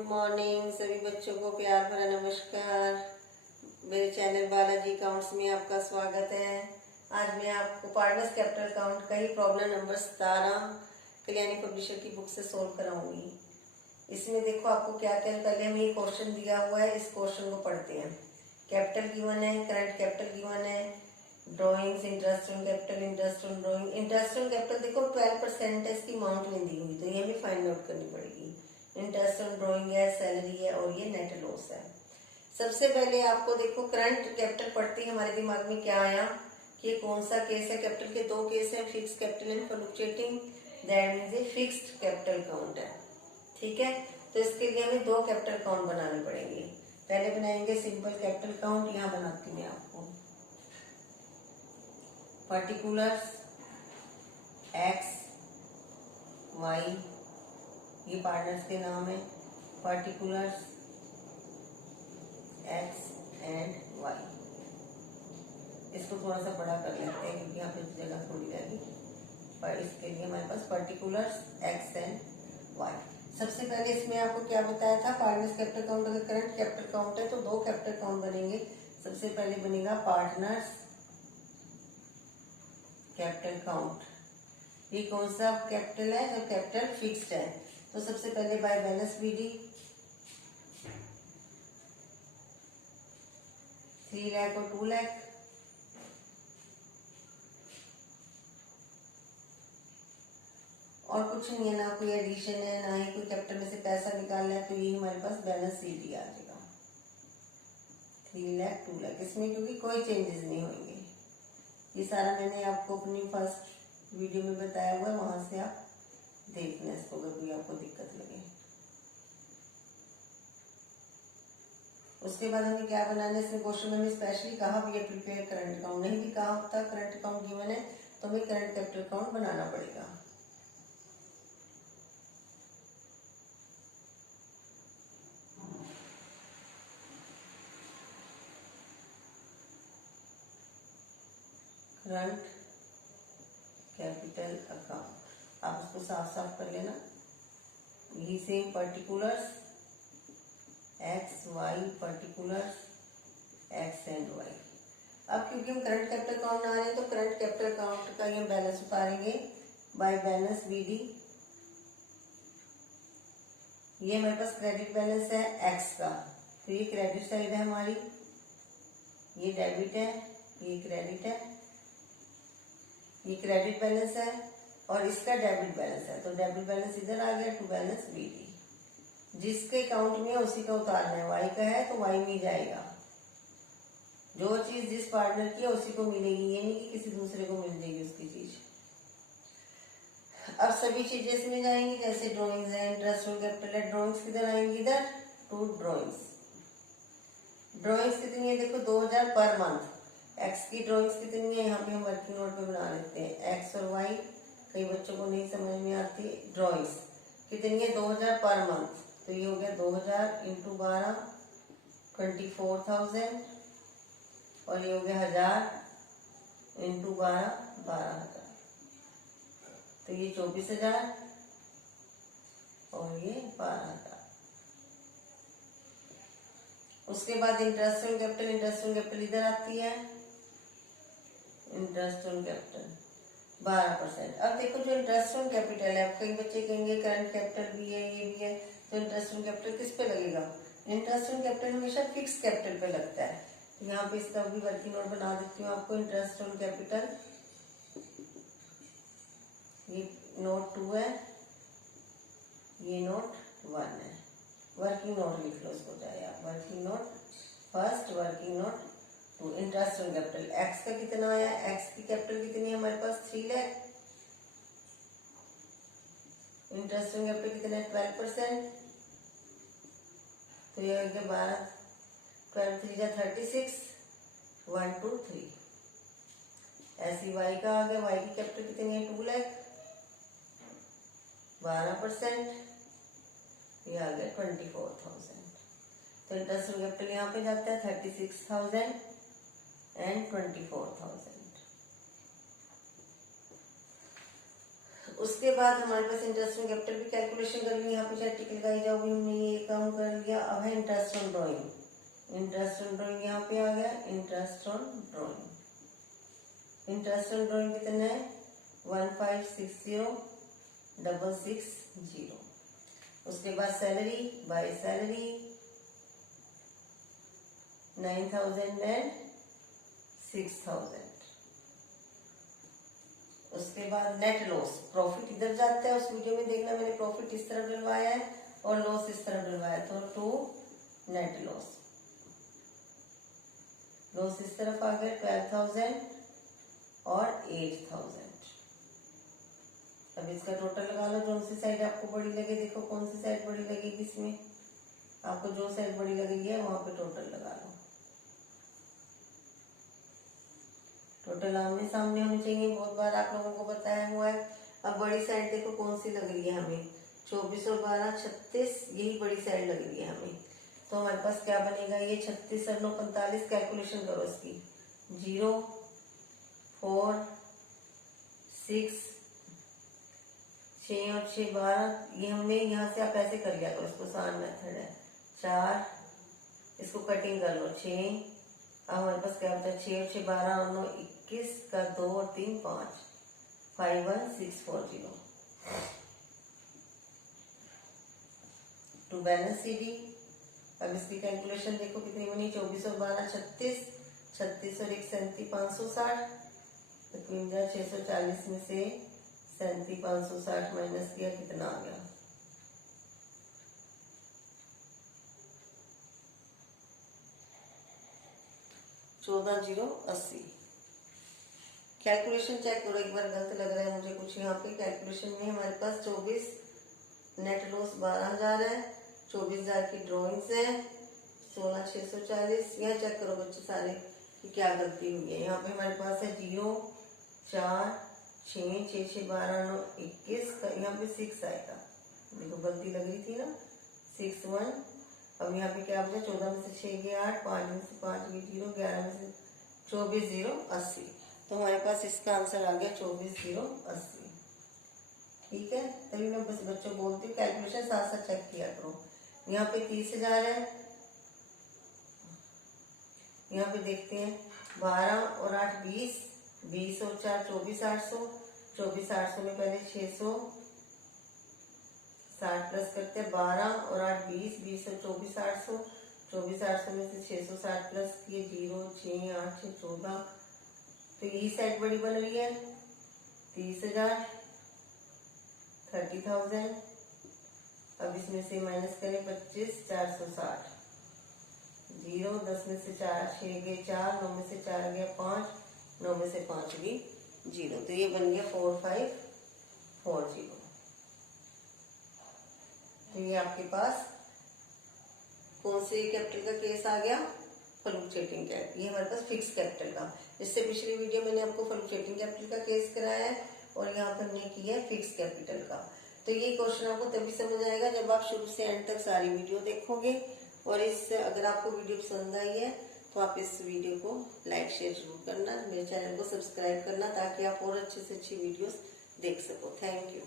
Good morning सभी बच्चों को प्यार भरा नमस्कार। मेरे चैनल बालाजी काउंट्स में आपका स्वागत है। आज मैं आपको पार्टनर्स कैपिटल काउंट का ही प्रॉब्लम नंबर 17 कल्याणी पब्लिशर की बुक से सोल्व कराऊंगी। इसमें देखो आपको क्या क्या पहले हमें ये क्वेश्चन दिया हुआ है, इस क्वेश्चन को पढ़ते हैं। कैपिटल गिवन है, करंट कैपिटल गिवन है, drawings, interest on capital, interest on drawing. Interest on capital देखो 12% है, इसकी अमाउंट में दी हुई, तो ये हमें फाइंड आउट करनी पड़ेगी। इंटरेस्ट ऑन ड्रॉइंग है, सैलरी है और ये नेट लॉस है। सबसे पहले आपको देखो करंट कैपिटल पढ़ते ही हमारे दिमाग में क्या आया कि ये कौन सा केस है। कैपिटल के दो केस है, fix capital and fluctuating, that means ये फिक्स्ड कैपिटल काउंट है। ठीक है, तो इसके लिए हमें दो कैपिटल काउंट बनाने पड़ेंगे। पहले बनाएंगे सिंपल कैपिटल काउंट, यहाँ बनाती हूँ आपको। पर्टिकुलर्स एक्स वाई, ये पार्टनर्स के नाम है। पर्टिकुलर्स एक्स एंड वाई, इसको थोड़ा सा बड़ा कर लेते हैं क्योंकि यहाँ पे जगह थोड़ी रहेगी। पर इसके लिए हमारे पास पर्टिकुलर्स एक्स एंड वाई। सबसे पहले इसमें आपको क्या बताया था, पार्टनर्स कैपिटल काउंट अगर करंट कैपिटल काउंट है तो दो कैपिटल काउंट बनेंगे। सबसे पहले बनेगा पार्टनर्स कैपिटल काउंट। ये कौन सा कैपिटल है, जो कैपिटल फिक्स्ड है। तो सबसे पहले बाय बैलेंस बीडी 3 लाख और 2 लाख। और कुछ नहीं है, ना कोई एडिशन है ना ही कोई कैपिटल में से पैसा निकालना है, तो ये हमारे पास बैलेंस सीडी आ जाएगा 3 लाख 2 लाख। इसमें क्योंकि कोई चेंजेस नहीं होंगे, ये सारा मैंने आपको अपनी फर्स्ट वीडियो में बताया हुआ है, वहां से आप देखना इसको अगर कोई आपको दिक्कत लगे। उसके बाद हमें क्या बनाना है, इसमें क्वेश्चन में स्पेशली कहा भी है प्रिपेयर करंट अकाउंट, नहीं भी कहा होता करंट अकाउंट गिवन है तो हमें करंट कैपिटल अकाउंट बनाना पड़ेगा। करंट कैपिटल अकाउंट आप उसको साफ साफ कर लेना। यही same particulars X Y, particulars X and Y. अब क्योंकि हम करंट कैपिटल अकाउंट बना रहे हैं तो करंट कैपिटल अकाउंट का ये बैलेंस उतारेंगे बाय बैलेंस बीडी। ये हमारे पास क्रेडिट बैलेंस है एक्स का, तो ये क्रेडिट साइड है हमारी, ये डेबिट है, ये क्रेडिट है, ये क्रेडिट बैलेंस है और इसका डेबिट बैलेंस है, तो डेबिट बैलेंस इधर आ गया टू बैलेंस बीडी। जिसके अकाउंट में उसी का उतारना है, वाई का है तो वाई में जाएगा। जो चीज जिस पार्टनर की है उसी को मिलेगी, ये नहीं कि किसी दूसरे को मिल जाएगी उसकी चीज। अब सभी चीजें इसमें जाएंगी, जैसे ड्रॉइंग्स है, इंटरेस्ट ऑन कैपिटल है, ड्रॉइंग्स किधर आएंगी, इधर टू ड्रॉइंग्स। ड्रॉइंग्स कितनी है देखो 2000 पर मंथ। एक्स की ड्रॉइंग्स कितनी है, यहाँ पे हम वर्किंग नोट पे बना लेते हैं। एक्स और वाई कई बच्चों को नहीं समझ में आती। ड्रॉइंग्स कितनी है 2000 पर मंथ, तो ये हो गया 2000 इंटू 12 24,000 और ये हो गया 1000 इंटू 12 12,000, तो ये 24,000 और ये 12,000। उसके बाद interest on capital, interest on capital इधर आती है, इंटरेस्ट ऑन कैपिटल 12%। अब देखो जो इंटरेस्ट ऑन कैपिटल है, कई बच्चे कहेंगे करंट कैपिटल भी है ये भी है, तो इंटरेस्ट ऑन कैपिटल किस पे लगेगा। इंटरेस्ट ऑन कैपिटल हमेशा फिक्स कैपिटल पे लगता है, तो यहाँ पे इसका भी वर्किंग नोट बना देती हूँ आपको। इंटरेस्ट ऑन कैपिटल, ये नोट 2 है, ये नोट 1 है। वर्किंग नोट लिख लो उसको, चाहे आप working node first, working note 2। Interest on capital x का कितना आया, एक्स की कैपिटल कितनी है हमारे पास 3 लाख। इंटरेस्ट ऑन कैपिटल कितना है 12%, तो ये हो गया 12 12 3 36 1 2 3। ऐसी वाई का आ गया, वाई की कैपिटल कितनी है 2 लाख, 12%, ये आ गया 24,000। तो इंटरेस्ट ऑन कैपिटल यहाँ पे जाता है 36,000 एंड 24,000। उसके बाद हमारे पास इंटरेस्ट ऑन कैपिटल भी कैलकुलेशन करनी है, यहाँ पे चाहे टिक लगाई जाओ, हमने ये काम अब है interest on drawing. Interest on drawing यहाँ पे आ गया, interest on drawing. Interest on drawing कितना है 1560,660। उसके बाद सैलरी बाय सैलरी 9,000 एंड 6,000। उसके बाद नेट लॉस, प्रॉफिट इधर जाता है, उस वीडियो में देखना मैंने प्रॉफिट इस तरफ डलवाया है और लॉस इस तरफ डलवाया, तो 2 नेट लॉस। लॉस इस तरफ आ गया 12,000 और 8,000। अब इसका टोटल लगा लो, कौन सी साइड आपको बड़ी लगे, देखो कौन सी साइड बड़ी लगेगी इसमें, आपको जो साइड बड़ी लगेगी है वहां पे टोटल लगा लो। टोटल आमने सामने होने चाहिए, बहुत बार आप लोगों को बताया हुआ है। अब बड़ी साइड देखो कौन सी लग रही है हमें, 24 और 12 36, यही बड़ी साइड लग रही है हमें। तो हमारे पास क्या बनेगा, ये 36 और 9 45, कैलकुलेशन करो इसकी, 0 4 6 6 और 6 12, ये हमने यहाँ से आप ऐसे कर लिया करो, इसको आसान मेथड है, 4, इसको कटिंग कर लो 6। अब हमारे पास क्या बचा, 6 और 6 12 और 9 21 का 2 और 3 5, 51640। To balance CD। अब इसकी कैलकुलेशन देखो कितनी बनी, 24 और 12 36, 36 और 1 37,560, तो 640 में से 37,560 माइनस किया, कितना आ गया, 14,080। कैलकुलेशन चेक करो एक बार, गलत लग रहा है मुझे कुछ यहाँ पे कैलकुलेशन में। हमारे पास 24 नेट लॉस 12,000 है, 24,000 की ड्रॉइंग्स है, 16,640। यहाँ चेक करो बच्चे सारे कि क्या गलती हुई है। यहाँ पे हमारे पास है 0 4 6 6 6 12 9 21 का, यहाँ पे 6 आएगा, देखो गलती लग रही थी ना, 6 1। अब यहाँ पे क्या बचा, 14 में से 6 गए 8, 5 में से 5 गए 0, 11 में से 24,080। तो हमारे पास इसका आंसर आ गया 24,080। ठीक है, तभी मैं बस बच्चों बोलती हूँ कैलकुलेशन साथ साथ चेक किया करो। यहाँ पे 30,000 है, यहाँ पे देखते हैं 12 और 8 20, 20 और 4 24,800, 24,800 में पहले 660 प्लस करते हैं, 12 और 8 20, 20 और 24,800, 24,800 में से 660 प्लस किए, 0 6 8 6 14, तो ये साइड बड़ी बन रही है 30,000 30,000। अब इसमें से माइनस करें 25 460, 0 10 में से 4 6 गए 4, 9 में से 4 गया 5, 9 में से 5 भी 0, तो ये बन गया 4540। तो ये आपके पास कौन से कैपिटल का केस आ गया, फ्लक्चुएटिंग कैपिटल। ये हमारे पास फिक्स कैपिटल का, इससे पिछली वीडियो मैंने आपको फ्लक्चुएटिंग कैपिटल का केस कराया है और यहाँ पर हमने किया है फिक्स कैपिटल का। तो ये क्वेश्चन आपको तभी समझ आएगा जब आप शुरू से एंड तक सारी वीडियो देखोगे। और इस अगर आपको वीडियो पसंद आई है तो आप इस वीडियो को लाइक शेयर जरूर करना, मेरे चैनल को सब्सक्राइब करना, ताकि आप और अच्छे से अच्छी वीडियोस देख सको। Thank you.